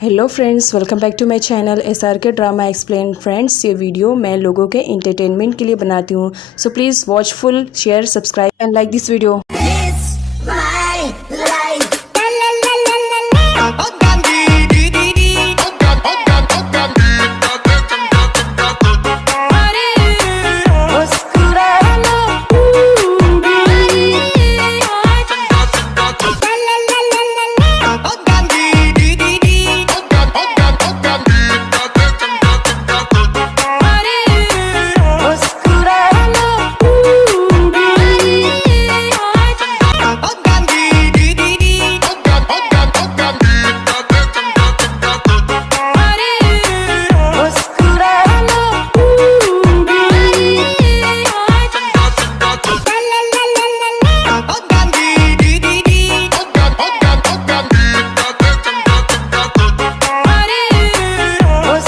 Hello friends, welcome back to my channel SRK drama explain. Friends, ये video मैं लोगों के एंटरटेनमेंट के लिए बनाती हूँ, so please watch full, share, subscribe and like this video.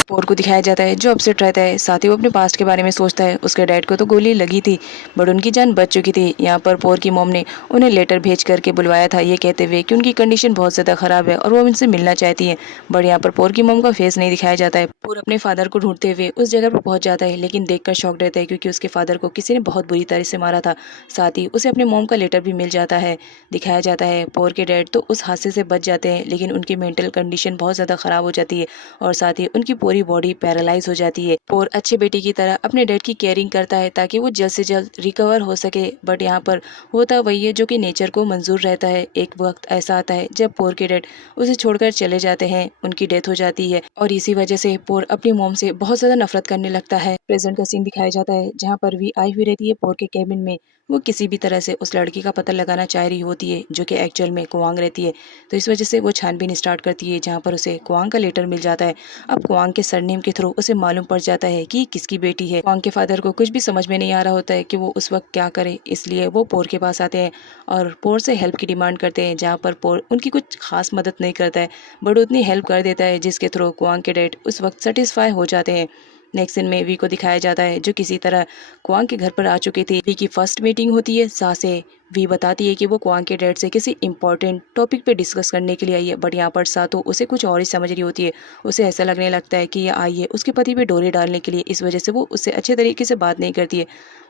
पोर को दिखाया जाता है जो अपसेट रहता है, साथ ही वो अपने पास्ट के बारे में सोचता है। उसके डैड को तो गोली लगी थी बट उनकी जान बच चुकी थी। यहाँ पर पोर की मॉम ने उन्हें लेटर भेज करके बुलवाया था, ये कहते हुए कि उनकी कंडीशन बहुत ज़्यादा ख़राब है और वो उनसे मिलना चाहती है। बट यहाँ पर पोर की मॉम का फेस नहीं दिखाया जाता है। पोर अपने फादर को ढूंढते हुए उस जगह पर पहुंच जाता है, लेकिन देखकर शॉक रहता है क्योंकि उसके फादर को किसी ने बहुत बुरी तरह से मारा था। साथ ही उसे अपने मॉम का लेटर भी मिल जाता है। दिखाया जाता है पोर के डैड तो उस हादसे से बच जाते हैं, लेकिन उनकी मेंटल कंडीशन बहुत ज़्यादा ख़राब हो जाती है और साथ ही उनकी पूरी बॉडी पैरालाइज हो जाती है। पोर अच्छे बेटे की तरह अपने डैड की केयरिंग करता है ताकि वो जल्द से जल्द रिकवर हो सके। बट यहाँ पर होता वही है जो कि नेचर को मंजूर रहता है। एक वक्त ऐसा आता है जब पोर के डैड उसे छोड़कर चले जाते हैं, उनकी डेथ हो जाती है और इसी वजह से पोर अपनी मॉम से बहुत ज्यादा नफरत करने लगता है। प्रेजेंट का सीन दिखाया जाता है जहाँ पर वी आई हुई रहती है पोर के केबिन में। वो किसी भी तरह से उस लड़की का पता लगाना चाह रही होती है जो कि एक्चुअल में कुआंग रहती है। तो इस वजह से वो छानबीन स्टार्ट करती है जहाँ पर उसे कुआंग का लेटर मिल जाता है। अब कुआंग के सरनेम के थ्रू उसे मालूम पड़ जाता है कि किसकी बेटी है। कुआंग के फादर को कुछ भी समझ में नहीं आ रहा होता है कि वो उस वक्त क्या करे, इसलिए वो पोर के पास आते हैं और पोर से हेल्प की डिमांड करते हैं। जहाँ पर पोर उनकी कुछ खास मदद नहीं करता है बट उतनी हेल्प कर देता है जिसके थ्रू कुआंग के डैड उस वक्त सेटिस्फाई हो जाते हैं। नेक्स्ट सीन में वी को दिखाया जाता है जो किसी तरह कुआंग के घर पर आ चुकी थी। वी की फर्स्ट मीटिंग होती है सा से। वी बताती है कि वो कुआंग के डैड से किसी इंपॉर्टेंट टॉपिक पे डिस्कस करने के लिए आई है, बट यहाँ पर सा तो उसे कुछ और ही समझ रही होती है। उसे ऐसा लगने लगता है कि ये आई है उसके पति पे डोरे डालने के लिए, इस वजह से वो उससे अच्छे तरीके से बात नहीं करती है।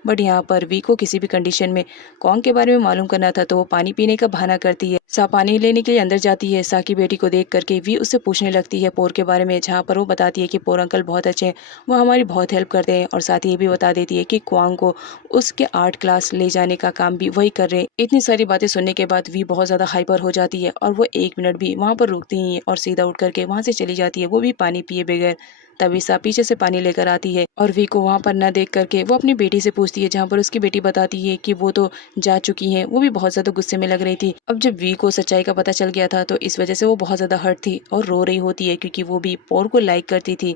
बट यहाँ पर वी को किसी भी कंडीशन में कुआंग के बारे में मालूम करना था तो वो पानी पीने का बहाना करती है। सा पानी लेने के लिए अंदर जाती है। सा की बेटी को देख करके वी उससे पूछने लगती है पोर के बारे में, जहाँ पर वो बताती है कि पोर अंकल बहुत अच्छे हैं, वो हमारी बहुत हेल्प करते हैं और साथ ही ये भी बता देती है कि कुआंग को उसके आर्ट क्लास ले जाने का काम भी वही कर रहे हैं। इतनी सारी बातें सुनने के बाद वी बहुत ज्यादा हाइपर हो जाती है और वो एक मिनट भी वहां पर रुकती नहीं है और सीधा उठ करके वहां से चली जाती है, वो भी पानी पिए बगैर। तभी सा पीछे से पानी लेकर आती है और वी को वहां पर न देख करके वो अपनी बेटी से पूछती है, जहां पर उसकी बेटी बताती है कि वो तो जा चुकी है। वो भी बहुत ज्यादा गुस्से में लग रही थी। अब जब वी को सच्चाई का पता चल गया था तो इस वजह से वो बहुत ज्यादा हर्ट थी और रो रही होती है क्योंकि वो भी पोर को लाइक करती थी।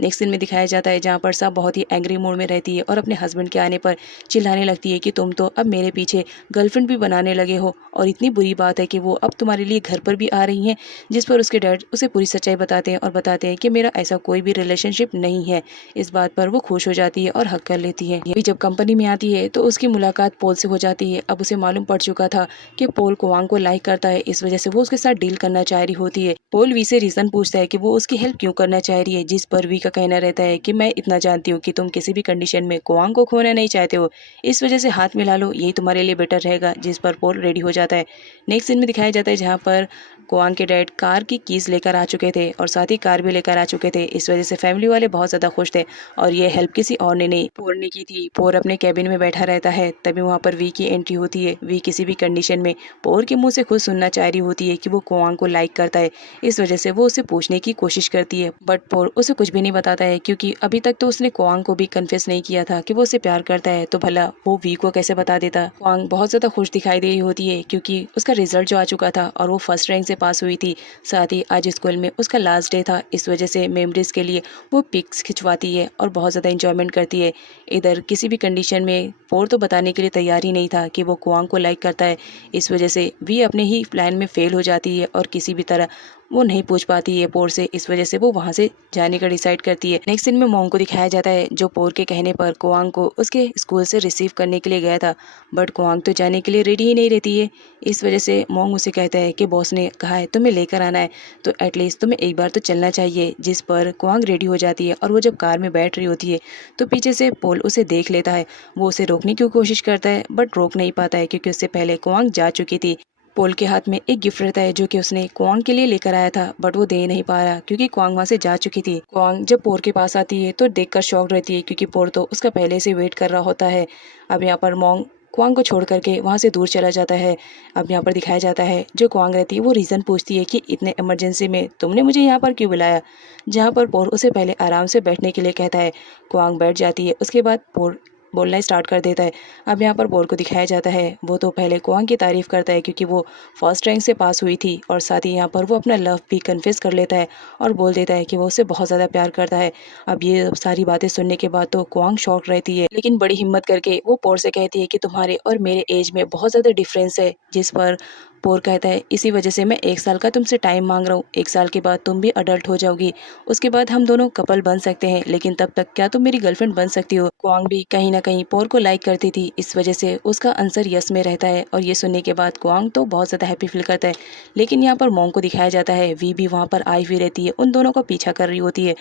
नेक्स्ट सीन में दिखाया जाता है जहाँ पर सब बहुत ही एंग्री मूड में रहती है और अपने हस्बैंड के आने पर चिल्लाने लगती है कि तुम तो अब मेरे पीछे गर्लफ्रेंड भी बनाने लगे हो और इतनी बुरी बात है कि वो अब तुम्हारे लिए घर पर भी आ रही हैं। जिस पर उसके डैड उसे पूरी सच्चाई बताते हैं और बताते हैं कि मेरा ऐसा कोई भी रिलेशनशिप नहीं है। इस बात पर वो खुश हो जाती है और हक कर लेती है। ये जब कंपनी में आती है तो उसकी मुलाकात पोल से हो जाती है। अब उसे मालूम पड़ चुका था कि पोल कुआंग को लाइक करता है, इस वजह से वो उसके साथ डील करना चाह रही होती है। पोल वी से रीजन पूछता है कि वो उसकी हेल्प क्यों करना चाह रही है, जिस पर वी का कहना रहता है कि मैं इतना जानती हूँ कि तुम किसी भी कंडीशन में कुआंग को खोना नहीं चाहते हो, इस वजह से हाथ मिला लो, यही तुम्हारे लिए बेटर रहेगा। जिस पर पोल रेडी हो जाता है। नेक्स्ट सीन में दिखाया जाता है जहाँ पर कुआंग के डैड कार की कीज लेकर आ चुके थे और साथ ही कार भी लेकर आ चुके थे। इस वजह से फैमिली वाले बहुत ज्यादा खुश थे और ये हेल्प किसी और ने नहीं, पोर ने की थी। पोर अपने कैबिन में बैठा रहता है, तभी वहाँ पर वी की एंट्री होती है। वी किसी भी कंडीशन में पोर के मुंह से खुद सुनना चाह रही होती है कि वो कुआंग को लाइक करता है, इस वजह से वो उसे पूछने की कोशिश करती है बट पोर उसे कुछ भी नहीं बताता है क्योंकि अभी तक तो उसने कुआंग को भी कन्फेस नहीं किया था कि वो उसे प्यार करता है, तो भला वो वी को कैसे बता देता। कुआंग बहुत ज्यादा खुश दिखाई दे रही होती है क्योंकि उसका रिजल्ट जो आ चुका था और वो फर्स्ट रैंक से पास हुई थी। साथ ही आज स्कूल में उसका लास्ट डे था, इस वजह से मेमोरीज के लिए वो पिक्स खिंचवाती है और बहुत ज़्यादा इंजॉयमेंट करती है। इधर किसी भी कंडीशन में पोर तो बताने के लिए तैयार ही नहीं था कि वो कुआंग को लाइक करता है, इस वजह से वी अपने ही प्लान में फेल हो जाती है और किसी भी तरह वो नहीं पूछ पाती है पोर से, इस वजह से वो वहाँ से जाने का डिसाइड करती है। नेक्स्ट सीन में मोंग को दिखाया जाता है जो पोर के कहने पर कुआंग को उसके स्कूल से रिसीव करने के लिए गया था, बट कुआंग तो जाने के लिए रेडी ही नहीं रहती है। इस वजह से मोंग उसे कहता है कि बॉस ने कहा है तुम्हें लेकर आना है, तो एटलीस्ट तुम्हें एक बार तो चलना चाहिए। जिस पर कुआंग रेडी हो जाती है और वो जब कार में बैठ रही होती है तो पीछे से पोल उसे देख लेता है। वो उसे रोकने की कोशिश करता है बट रोक नहीं पाता है क्योंकि उससे पहले कुआंग जा चुकी थी। पोल के हाथ में एक गिफ्ट रहता है जो कि उसने कुआंग के लिए लेकर आया था, बट वो दे नहीं पा रहा क्योंकि कुआंग वहां से जा चुकी थी। कुआंग जब पोर के पास आती है तो देखकर शॉक रहती है क्योंकि पोर तो उसका पहले से वेट कर रहा होता है। अब यहाँ पर मोंग कुआंग को छोड़ करके वहाँ से दूर चला जाता है। अब यहाँ पर दिखाया जाता है जो कुआंग रहती है वो रीज़न पूछती है कि इतने इमरजेंसी में तुमने मुझे यहाँ पर क्यों बुलाया, जहाँ पर पोर उसे पहले आराम से बैठने के लिए कहता है। कुआंग बैठ जाती है, उसके बाद पोर बोलना स्टार्ट कर देता है। अब यहाँ पर पोर को दिखाया जाता है वो तो पहले कुआंग की तारीफ़ करता है क्योंकि वो फर्स्ट रैंक से पास हुई थी, और साथ ही यहाँ पर वो अपना लव भी कन्फेस कर लेता है और बोल देता है कि वो उसे बहुत ज़्यादा प्यार करता है। अब ये सारी बातें सुनने के बाद तो कुआंग शॉक रहती है, लेकिन बड़ी हिम्मत करके वो पोर से कहती है कि तुम्हारे और मेरे एज में बहुत ज़्यादा डिफरेंस है। जिस पर पोर कहता है इसी वजह से मैं 1 साल का तुमसे टाइम मांग रहा हूँ, 1 साल के बाद तुम भी अडल्ट हो जाओगी, उसके बाद हम दोनों कपल बन सकते हैं, लेकिन तब तक क्या तुम मेरी गर्लफ्रेंड बन सकती हो। कुआंग भी कहीं ना कहीं पोर को लाइक करती थी, इस वजह से उसका आंसर यस में रहता है। और ये सुनने के बाद कुआंग तो बहुत ज़्यादा हैप्पी फील करता है। लेकिन यहाँ पर मोंग को दिखाया जाता है वी भी वहाँ पर आई हुई रहती है, उन दोनों का पीछा कर रही होती है।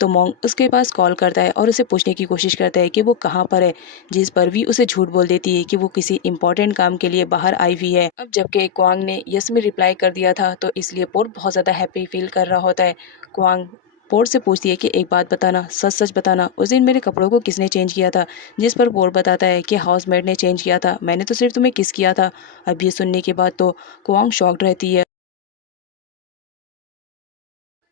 तो मोंग उसके पास कॉल करता है और उसे पूछने की कोशिश करता है कि वो कहाँ पर है, जिस पर वी उसे झूठ बोल देती है कि वो किसी इंपॉर्टेंट काम के लिए बाहर आई हुई है। अब जबकि कुआंग ने यस में रिप्लाई कर दिया था तो इसलिए पोर बहुत ज़्यादा हैप्पी फील कर रहा होता है। कुआंग पोर से पूछती है कि एक बात बताना, सच सच बताना, उस दिन मेरे कपड़ों को किसने चेंज किया था, जिस पर पोर बताता है कि हाउसमेट ने चेंज किया था, मैंने तो सिर्फ तुम्हें किस किया था। अब ये सुनने के बाद तो कुआंग शॉक्ड रहती है।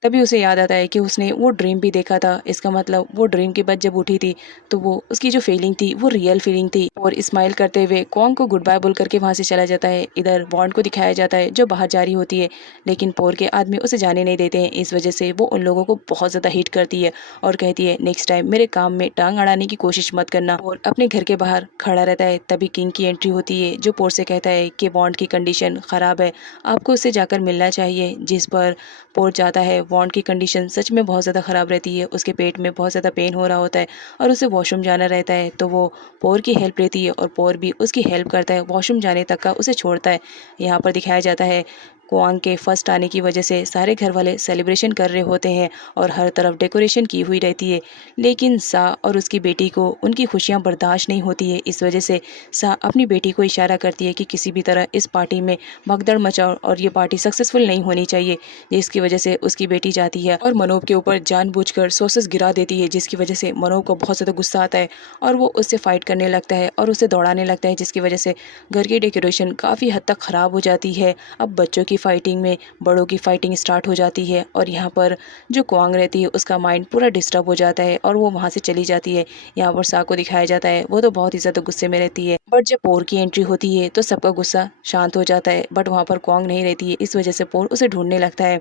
तभी उसे याद आता है कि उसने वो ड्रीम भी देखा था, इसका मतलब वो ड्रीम के बाद जब उठी थी तो वो उसकी जो फीलिंग थी वो रियल फीलिंग थी। और स्माइल करते हुए कुआंग को गुड बाय बोल करके वहाँ से चला जाता है। इधर वॉन्ड को दिखाया जाता है जो बाहर जा रही होती है, लेकिन पोर के आदमी उसे जाने नहीं देते हैं। इस वजह से वो उन लोगों को बहुत ज़्यादा हिट करती है और कहती है नेक्स्ट टाइम मेरे काम में टांग अड़ाने की कोशिश मत करना। और अपने घर के बाहर खड़ा रहता है, तभी किंग की एंट्री होती है जो पोर से कहता है कि वॉन्ड की कंडीशन ख़राब है, आपको उससे जाकर मिलना चाहिए। जिस पर पोर जाता है। वॉन्ड की कंडीशन सच में बहुत ज़्यादा ख़राब रहती है, उसके पेट में बहुत ज़्यादा पेन हो रहा होता है और उसे वॉशरूम जाना रहता है, तो वो पोर की हेल्प लेती है और पोर भी उसकी हेल्प करता है, वॉशरूम जाने तक का उसे छोड़ता है। यहाँ पर दिखाया जाता है कुआंग के फर्स्ट आने की वजह से सारे घर वाले सेलिब्रेशन कर रहे होते हैं और हर तरफ डेकोरेशन की हुई रहती है, लेकिन सा और उसकी बेटी को उनकी खुशियाँ बर्दाश्त नहीं होती है। इस वजह से सा अपनी बेटी को इशारा करती है कि किसी भी तरह इस पार्टी में भगदड़ मचाओ और ये पार्टी सक्सेसफुल नहीं होनी चाहिए, जिसकी वजह से उसकी बेटी जाती है और मनोब के ऊपर जानबूझकर सॉसेस गिरा देती है, जिसकी वजह से मनोब को बहुत ज़्यादा गुस्सा आता है और वो उससे फाइट करने लगता है और उसे दौड़ाने लगता है, जिसकी वजह से घर की डेकोरेशन काफ़ी हद तक ख़राब हो जाती है। अब बच्चों की फाइटिंग में बड़ों की फाइटिंग स्टार्ट हो जाती है और यहाँ पर जो कुआंग रहती है उसका माइंड पूरा डिस्टर्ब हो जाता है और वो वहाँ से चली जाती है। यहाँ पर सा को दिखाया जाता है, वो तो बहुत ही ज़्यादा गुस्से में रहती है, बट जब पोर की एंट्री होती है तो सबका गुस्सा शांत हो जाता है, बट वहाँ पर कुआंग नहीं रहती है, इस वजह से पोर उसे ढूंढने लगता है।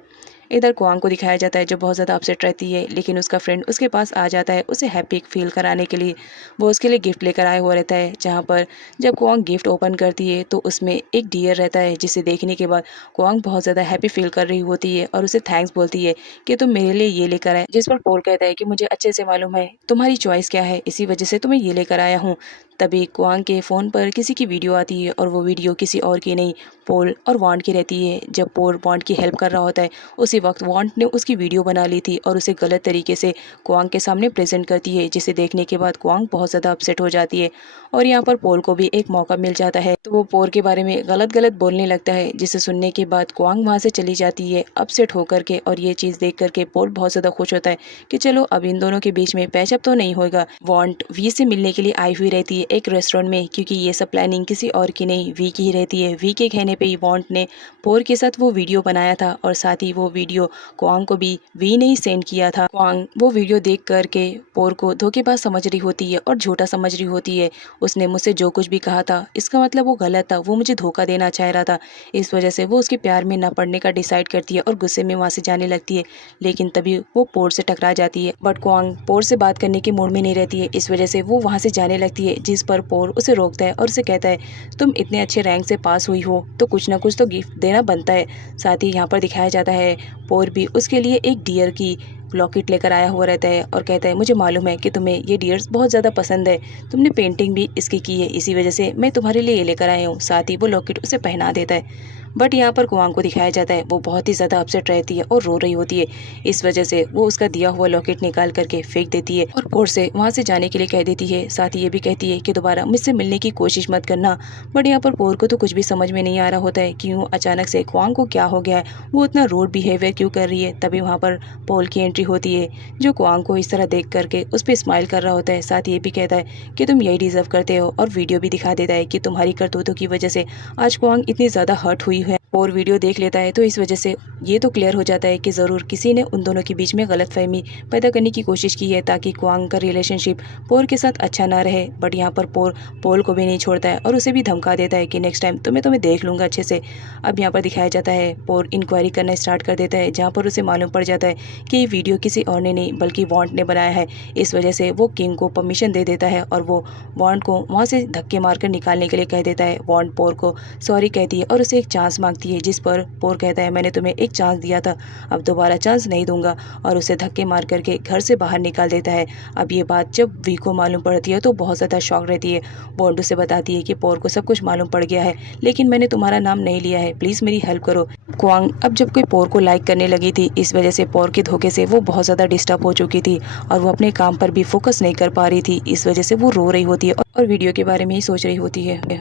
इधर कुआंग को दिखाया जाता है जो बहुत ज़्यादा अपसेट रहती है, लेकिन उसका फ्रेंड उसके पास आ जाता है उसे हैप्पी फील कराने के लिए। वो उसके लिए गिफ्ट लेकर आया हुआ रहता है, जहाँ पर जब कुआंग गिफ्ट ओपन करती है तो उसमें एक डियर रहता है, जिसे देखने के बाद कुआंग बहुत ज़्यादा हैप्पी फील कर रही होती है और उसे थैंक्स बोलती है कि तुम मेरे लिए ये लेकर आए। जिस पर पोल कहता है कि मुझे अच्छे से मालूम है तुम्हारी चॉइस क्या है, इसी वजह से तुम्हें ये लेकर आया हूँ। तभी कुआंग के फ़ोन पर किसी की वीडियो आती है और वो वीडियो किसी और की नहीं, पोल और वॉन्ड की रहती है। जब पोल वॉन्ड की हेल्प कर रहा होता है उसी वक्त वॉन्ड ने उसकी वीडियो बना ली थी और उसे गलत तरीके से कुआंग के सामने प्रेजेंट करती है, जिसे देखने के बाद कुआंग बहुत ज़्यादा अपसेट हो जाती है। और यहाँ पर पोल को भी एक मौका मिल जाता है तो वो पोल के बारे में गलत गलत बोलने लगता है, जिसे सुनने के बाद कुआंग वहाँ से चली जाती है अपसेट होकर के। और ये चीज़ देख करके पोल बहुत ज़्यादा खुश होता है कि चलो अब इन दोनों के बीच में पैचअप तो नहीं होगा। वॉन्ड वी से मिलने के लिए आई हुई रहती है एक रेस्टोरेंट में, क्योंकि ये सब प्लानिंग किसी और की नहीं वी की ही रहती है। वी के कहने पे ही वॉन्ड ने पोर के साथ वो वीडियो बनाया था और साथ ही वो वीडियो कुआंग को भी वी ने ही सेंड किया था। कुआंग वो वीडियो देख करके पोर को धोखेबाज समझ रही होती है और झूठा समझ रही होती है। उसने मुझसे जो कुछ भी कहा था इसका मतलब वो गलत था, वो मुझे धोखा देना चाह रहा था। इस वजह से वो उसके प्यार में ना पड़ने का डिसाइड करती है और गुस्से में वहाँ से जाने लगती है, लेकिन तभी वो पोर से टकरा जाती है। बट कुआंग पोर से बात करने के मूड में नहीं रहती है, इस वजह से वो वहाँ से जाने लगती है। जिस जिस पर पोर उसे रोकता है और उसे कहता है तुम इतने अच्छे रैंक से पास हुई हो तो कुछ ना कुछ तो गिफ्ट देना बनता है। साथ ही यहाँ पर दिखाया जाता है पोर भी उसके लिए एक डियर की लॉकेट लेकर आया हुआ रहता है और कहता है मुझे मालूम है कि तुम्हें ये डियर्स बहुत ज़्यादा पसंद है, तुमने पेंटिंग भी इसकी की है, इसी वजह से मैं तुम्हारे लिए ये लेकर आया हूँ। साथ ही वो लॉकेट उसे पहना देता है। बट यहाँ पर कुआंग को दिखाया जाता है वो बहुत ही ज़्यादा अपसेट रहती है और रो रही होती है। इस वजह से वो उसका दिया हुआ लॉकेट निकाल करके फेंक देती है और पोर से वहाँ से जाने के लिए कह देती है। साथ ही ये भी कहती है कि दोबारा मुझसे मिलने की कोशिश मत करना। बट यहाँ पर पोर को तो कुछ भी समझ में नहीं आ रहा होता है क्यों अचानक से कुआंग को क्या हो गया है, वो इतना रूड बिहेवियर क्यों कर रही है। तभी वहाँ पर पोल की एंट्री होती है जो कुआंग को इस तरह देख करके उस पर स्माइल कर रहा होता है। साथ ही ये भी कहता है कि तुम यही डिजर्व करते हो और वीडियो भी दिखा देता है कि तुम्हारी करतूतों की वजह से आज कुआंग इतनी ज़्यादा हर्ट हुई है। और वीडियो देख लेता है तो इस वजह से ये तो क्लियर हो जाता है कि ज़रूर किसी ने उन दोनों के बीच में गलतफहमी पैदा करने की कोशिश की है ताकि कुआंग का रिलेशनशिप पोर के साथ अच्छा ना रहे। बट यहाँ पर पोर पोल को भी नहीं छोड़ता है और उसे भी धमका देता है कि नेक्स्ट टाइम तुम्हें देख लूँगा अच्छे से। अब यहाँ पर दिखाया जाता है पोर इंक्वायरी करना स्टार्ट कर देता है जहाँ पर उसे मालूम पड़ जाता है कि ये वीडियो किसी और ने नहीं बल्कि वॉन्ट ने बनाया है। इस वजह से वो किंग को परमिशन दे देता है और वो वॉन्ट को वहाँ से धक्के मारकर निकालने के लिए कह देता है। वॉन्ट पोर को सॉरी कहती है और उसे एक चांस मांगती है जिस पर पोर कहता है मैंने तुम्हें एक चांस दिया था, अब दोबारा चांस नहीं दूंगा और उसे धक्के मार करके घर से बाहर निकाल देता है। अब ये बात जब वी को मालूम पड़ती है तो बहुत ज़्यादा शॉक रहती है। बॉन्ड उसे बताती है कि पोर को सब कुछ मालूम पड़ गया है लेकिन मैंने तुम्हारा नाम नहीं लिया है, प्लीज़ मेरी हेल्प करो। कुआंग अब जब कोई पोर को लाइक करने लगी थी इस वजह से पोर के धोखे से वो बहुत ज़्यादा डिस्टर्ब हो चुकी थी और वो अपने काम पर भी फोकस नहीं कर पा रही थी। इस वजह से वो रो रही होती है और वीडियो के बारे में ही सोच रही होती है।